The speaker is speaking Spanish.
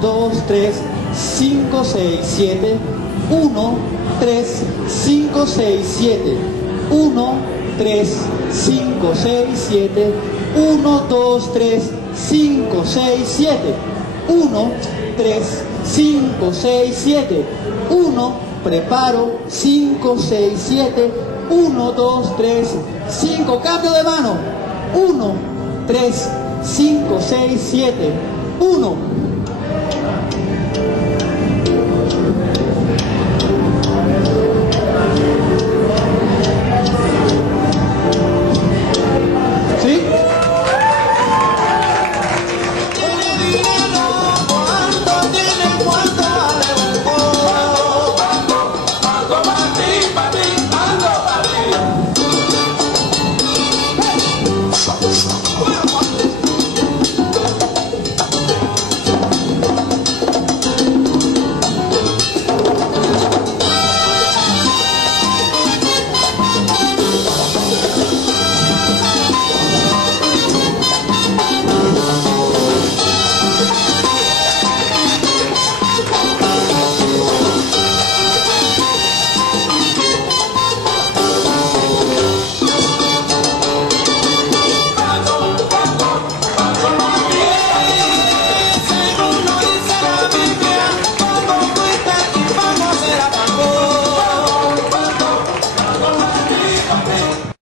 2, 3, 5, 6, 7. 1, 3, 5, 6, 7. 1, 3, 5, 6, 7. 1, 2, 3, 5, 6, 7. 1, 3, 5, 6, 7. 1, preparo, 5, 6, 7. 1, 2, 3, 5. Cambio de mano. 1, 3, 5, 6, 7. 1,